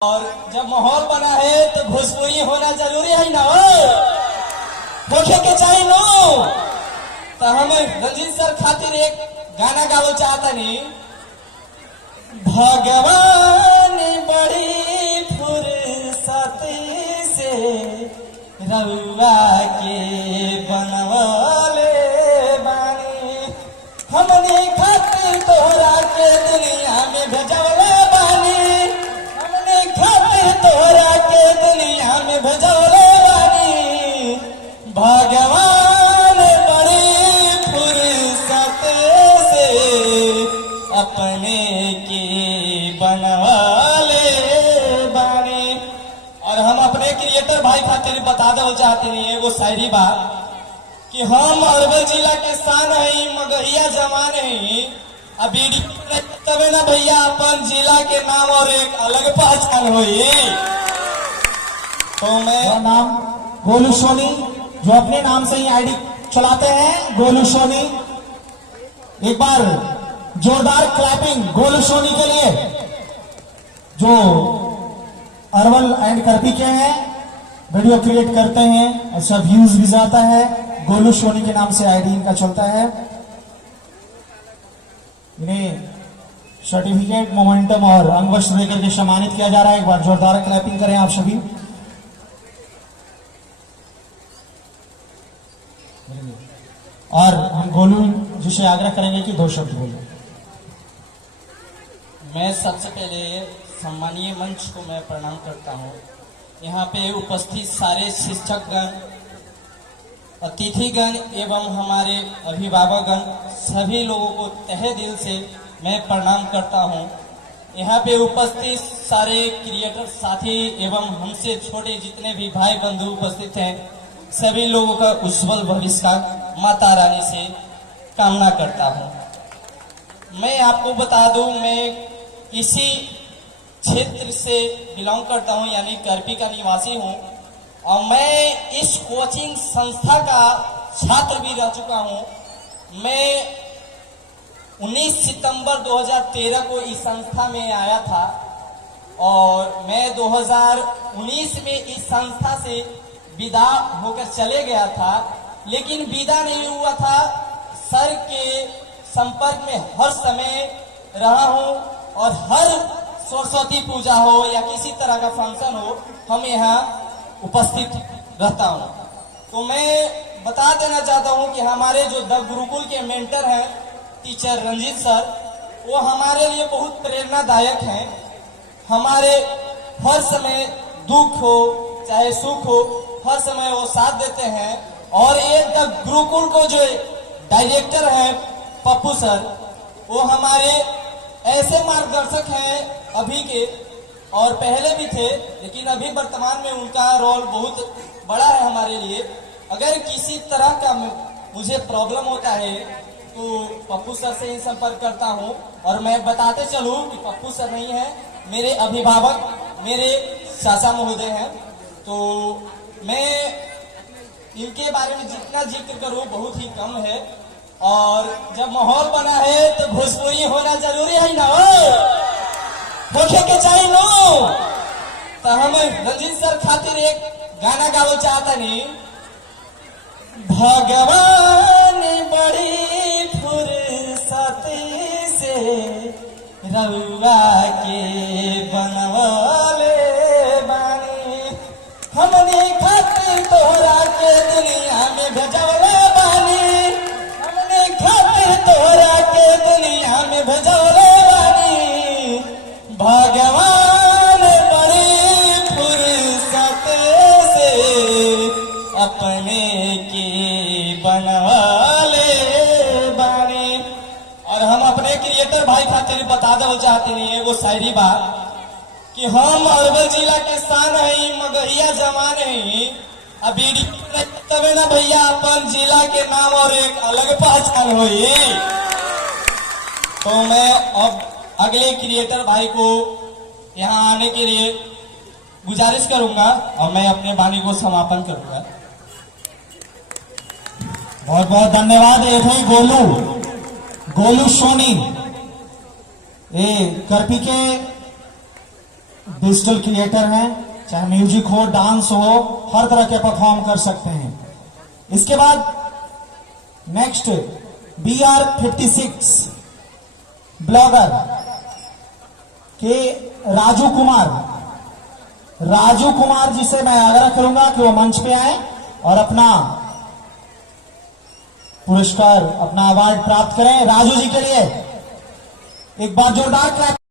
और जब माहौल बना है तो भोजपुरी होना जरूरी है ना होके के चाहिए नो। तो हम रंजीत सर खातिर एक गाना गावो चाहता नहीं। भगवान बड़ी फुर्सत से रउआ के बनवले बानी, हमने खातिर तोहरा के दुनिया में भेजवले बानी, हमने खातिर तोहरा के दुनिया में भेजवले बानी। भगवान बड़ी फुर्सत से अपने के बनवाले बानी। और हम अपने क्रिएटर भाई खातिर बता दो चाहते नहीं एगो शायरी बात कि हम अरवल जिला के शान है, मगहिया जमान है। अभी तबे ना भैया अपन जिला के नाम और एक अलग पहचान हुई। तो मैं नाम गोलू सोनी, जो अपने नाम से ही आईडी चलाते हैं, गोलू सोनी। एक बार जोरदार क्लैपिंग गोलू सोनी के लिए, जो अरवल एंड करपी के हैं, वीडियो क्रिएट करते हैं, अच्छा व्यूज भी जाता है। गोलू सोनी के नाम से आईडी इनका चलता है। इन्हें सर्टिफिकेट, मोमेंटम और अंगवस्त्र देकर के सम्मानित किया जा रहा है। एक बार जोरदार क्लैपिंग करें आप सभी। और हम गोलू जी से आग्रह करेंगे कि 2 शब्द बोलें। मैं सबसे पहले सम्मानीय मंच को मैं प्रणाम करता हूँ। यहाँ पे उपस्थित सारे शिक्षकगण, अतिथिगण एवं हमारे अभिभावकगण, सभी लोगों को तहे दिल से मैं प्रणाम करता हूँ। यहाँ पे उपस्थित सारे क्रिएटर साथी एवं हमसे छोटे जितने भी भाई बंधु उपस्थित हैं, सभी लोगों का उज्जवल भविष्य का माता रानी से कामना करता हूँ। मैं आपको बता दूं, मैं इसी क्षेत्र से बिलोंग करता हूं, यानी करपी का निवासी हूं। और मैं इस कोचिंग संस्था का छात्र भी रह चुका हूं। मैं 19 सितंबर 2013 को इस संस्था में आया था और मैं 2019 में इस संस्था से विदा होकर चले गया था। लेकिन विदा नहीं हुआ था, सर के संपर्क में हर समय रहा हूं और हर सरस्वती पूजा हो या किसी तरह का फंक्शन हो, हम यहाँ उपस्थित रहता हूँ। तो मैं बता देना चाहता हूँ कि हमारे जो द गुरुकुल के मेंटर हैं टीचर रंजीत सर, वो हमारे लिए बहुत प्रेरणादायक हैं। हमारे हर समय दुख हो चाहे सुख हो, हर समय वो साथ देते हैं। और ये द गुरुकुल को जो डायरेक्टर हैं पप्पू सर, वो हमारे ऐसे मार्गदर्शक हैं अभी के, और पहले भी थे, लेकिन अभी वर्तमान में उनका रोल बहुत बड़ा है हमारे लिए। अगर किसी तरह का मुझे प्रॉब्लम होता है तो पप्पू सर से ही संपर्क करता हूं। और मैं बताते चलूं कि पप्पू सर नहीं है, मेरे अभिभावक, मेरे चाचा महोदय हैं। तो मैं इनके बारे में जितना जिक्र करूं बहुत ही कम है। और जब माहौल बना है तो भोजपुरी होना जरूरी है ना होके के चाहिए नो। तो हम रंजीत सर खातिर एक गाना गावो चाहता नहीं। भगवान बड़ी फुर्सत से रउआ के बनवले बानी, हमने खातिर तोहरा के दुनिया में भेजवले बानी, हमने खातिर तोहरा के दुनिया में भेजवले बानी। भगवान बड़ी फुर्सत से अपने के बनवाले बानी। और हम अपने क्रिएटर भाई खातिर बता दो चाहते नहीं एगो शायरी बात कि हम अरवल जिला के शान है, मगहिया जमान है। अभी तबे ना भैया अपन जिला के नाम और एक अलग पहचान हुई। तो मैं अब अगले क्रिएटर भाई को यहाँ आने के लिए गुजारिश करूंगा और मैं अपने वाणी को समापन करूंगा। बहुत बहुत धन्यवाद। ये थे गोलू सोनी, ये करपी के डिजिटल क्रिएटर हैं, चाहे म्यूजिक हो, डांस हो, हर तरह के परफॉर्म कर सकते हैं। इसके बाद नेक्स्ट BR56 ब्लॉगर के राजू कुमार जी से मैं आग्रह करूंगा कि वो मंच पे आए और अपना पुरस्कार, अपना अवार्ड प्राप्त करें। राजू जी के लिए एक बार जोरदार क्लैप।